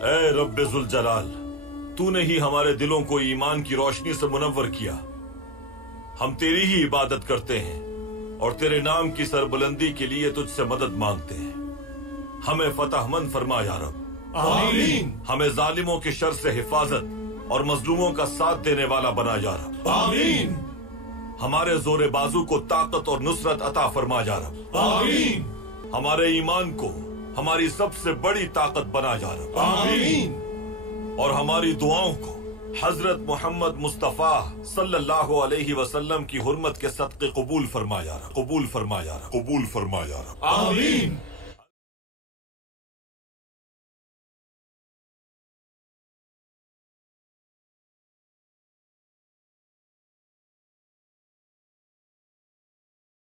اے رب ذل جلال، تو نے ہی ہمارے دلوں کو ایمان کی روشنی سے منور کیا. ہم تیری ہی عبادت کرتے ہیں اور تیرے نام کی سربلندی کے لیے تجھ سے مدد مانگتے ہیں. ہمیں فتح مند فرما یا رب. آمین. ہمیں ظالموں کے شر سے حفاظت اور مظلوموں کا ساتھ دینے والا بنا یا رب. آمین. ہمارے زور بازو کو طاقت اور نصرت عطا فرما یا رب. آمین. ہمارے ایمان کو ہماری سب سے بڑی طاقت بنا یا رب. آمین. اور ہماری دعاؤں کو حضرت محمد مصطفیٰ صلی اللہ علیہ وسلم کی حرمت کے صدقے قبول فرما یا رب. قبول فرما یا رب. قبول فرما یا رب. آمین.